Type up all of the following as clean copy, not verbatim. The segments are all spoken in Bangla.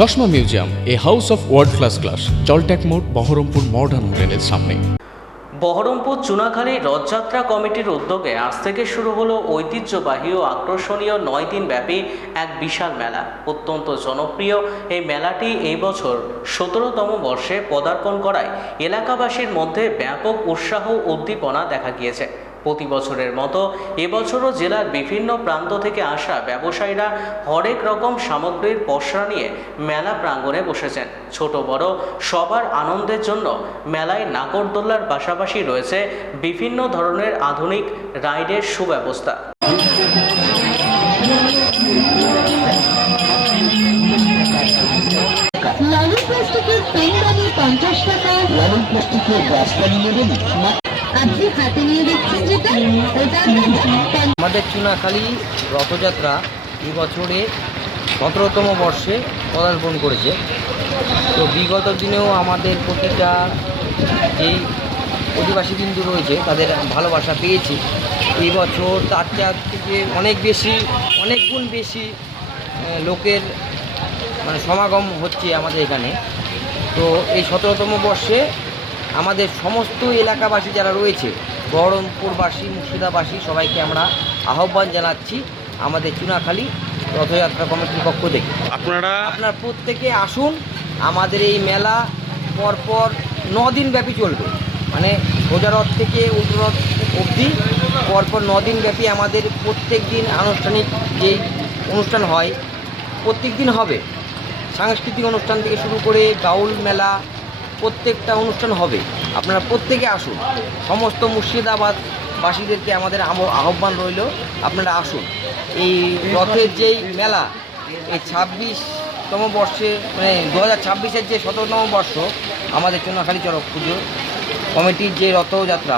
চশমা museum, a house of world class, জলট্যাক মোড়, বহরমপুর মডার্ন হোটেলের সামনে। বহরমপুর চুনাখালী রথযাত্রা কমিটির উদ্যোগে আজ থেকে শুরু হলো ঐতিহ্যবাহী ও আকর্ষণীয় 9 দিন ব্যাপী এক বিশাল মেলা। অত্যন্ত জনপ্রিয় এই মেলাটি এই বছর 17তম বর্ষে পদার্পণ করায় এলাকাবাসীর মধ্যে ব্যাপক উৎসাহ উদ্দীপনা দেখা গিয়েছে। প্রতি বছরের মতো এবছরও জেলার বিভিন্ন প্রান্ত থেকে আসা ব্যবসায়ীরা হরেক রকম সামগ্রীর পসরা নিয়ে মেলা প্রাঙ্গণে বসেছেন। ছোট বড় সবার আনন্দের জন্য মেলায় নাগরদোল্লার পাশাপাশি রয়েছে বিভিন্ন ধরনের আধুনিক রাইডের সুব্যবস্থা। লালন প্লাস্টিকের পেন দামি 50 টাকা। লালন প্লাস্টিকের রাস্তানি নেবেন আপনি হাতে নিয়ে দেখছেন যেটা ওটা আমাদের চুনাখালী রথযাত্রা এই বছরে 17তম বর্ষে পদার্পণ করেছে। তো বিগত দিনেও আমাদের প্রতিটা যেই অধিবাসী বিন্দু রয়েছে তাদের ভালোবাসা পেয়েছি। এই বছর তার থেকে অনেক গুণ বেশি লোকের সমাগম হচ্ছে আমাদের এখানে। তো এই 17তম বর্ষে আমাদের সমস্ত এলাকাবাসী যারা রয়েছে, বহরমপুরবাসী, মুর্শিদাবাসী, সবাইকে আমরা আহ্বান জানাচ্ছি আমাদের চুনাখালী রথযাত্রা কমিটির পক্ষ থেকে আপনারা প্রত্যেকে আসুন। আমাদের এই মেলা পরপর 9 দিন ব্যাপী চলবে, মানে সোজা রথ থেকে উল্টো রথ অবধি পরপর 9 দিন ব্যাপী আমাদের প্রত্যেক দিন আনুষ্ঠানিক যেই অনুষ্ঠান হয় প্রত্যেক দিন হবে। সাংস্কৃতিক অনুষ্ঠান থেকে শুরু করে গাউল মেলা প্রত্যেকটা অনুষ্ঠান হবে। আপনারা প্রত্যেকে আসুন। সমস্ত মুর্শিদাবাদবাসীদেরকে আমাদের আহ্বান রইল, আপনারা আসুন। এই রথের যেই মেলা এই 26তম বর্ষে, মানে 2026-এর যে 17তম বর্ষ আমাদের চুনাখালী চড়ক পুজো কমিটির যে রথযাত্রা,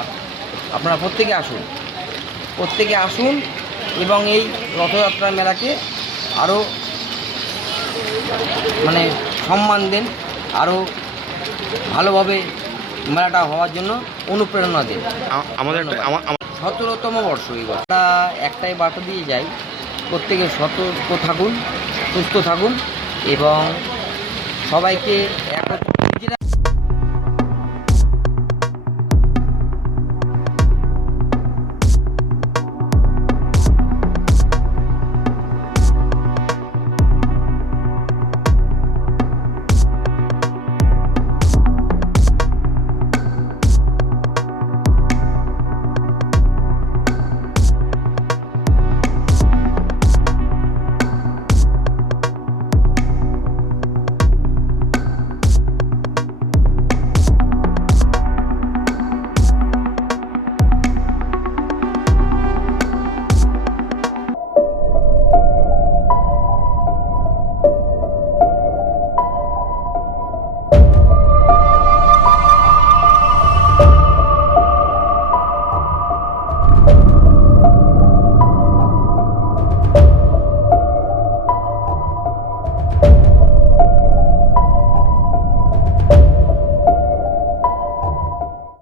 আপনারা প্রত্যেকে আসুন এবং এই রথযাত্রা মেলাকে আরও সম্মান দেন, আরও ভালোভাবে মেলাটা হওয়ার জন্য অনুপ্রেরণা দেন। আমাদের 17তম বর্ষ এই বছর একটাই বার্তা দিয়ে যাই, প্রত্যেকে সতর্ক থাকুন, সুস্থ থাকুন এবং সবাইকে একত্রিত